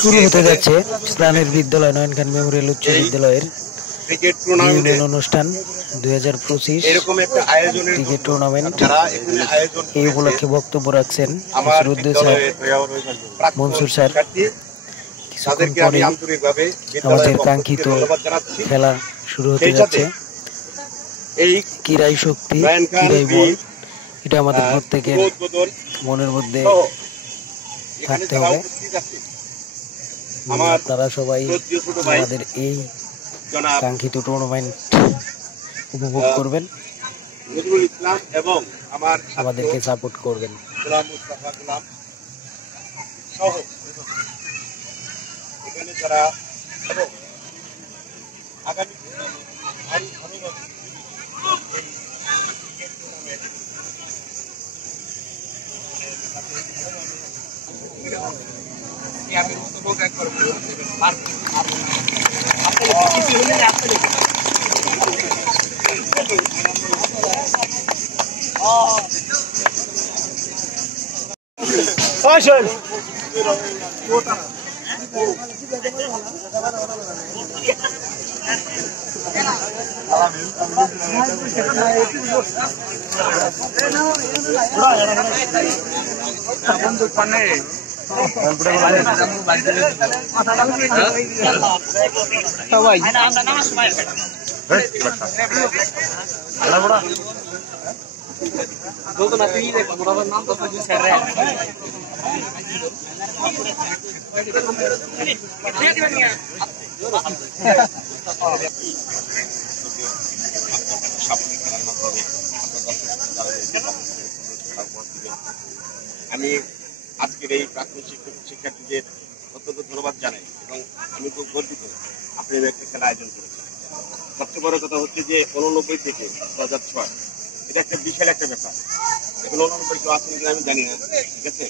শুরু হতে যাচ্ছে প্রাণের বিদ্যালয় নয়ন খান মেমোরিয়াল উচ্চ বিদ্যালয়ের ইউনিয়ন অনুষ্ঠান 2025 ক্রিকেট টুর্নামেন্ট। এই উপলক্ষে বক্তব্য রাখছেন শ্রদ্ধেয় স্যার মনসুর স্যার। কিছুক্ষণ পরে আমাদের কাঙ্ক্ষিত খেলা শুরু হতে যাচ্ছে। কিরাই শক্তি কিরাই বল, এটা আমাদের প্রত্যেকের মনের মধ্যে থাকতে হবে। আপনারা সবাই আমাদের এই কাঙ্ক্ষিত টুর্নামেন্ট উপভোগ করবেন, আমাদেরকে সাপোর্ট করবেন। এখানে যারা আগামী আমি আজকের এই প্রাক্তন শিক্ষার্থীদের অত্যন্ত ধন্যবাদ জানাই এবং আমি খুব গর্বিত আপনাদের একটা খেলা আয়োজন করেছেন। সবচেয়ে বড় কথা হচ্ছে যে 89 থেকে 2006 এটা একটা বিশাল একটা ব্যাপার। এখন 89 কেউ আছেন কিনা আমি জানি না, ঠিক আছে।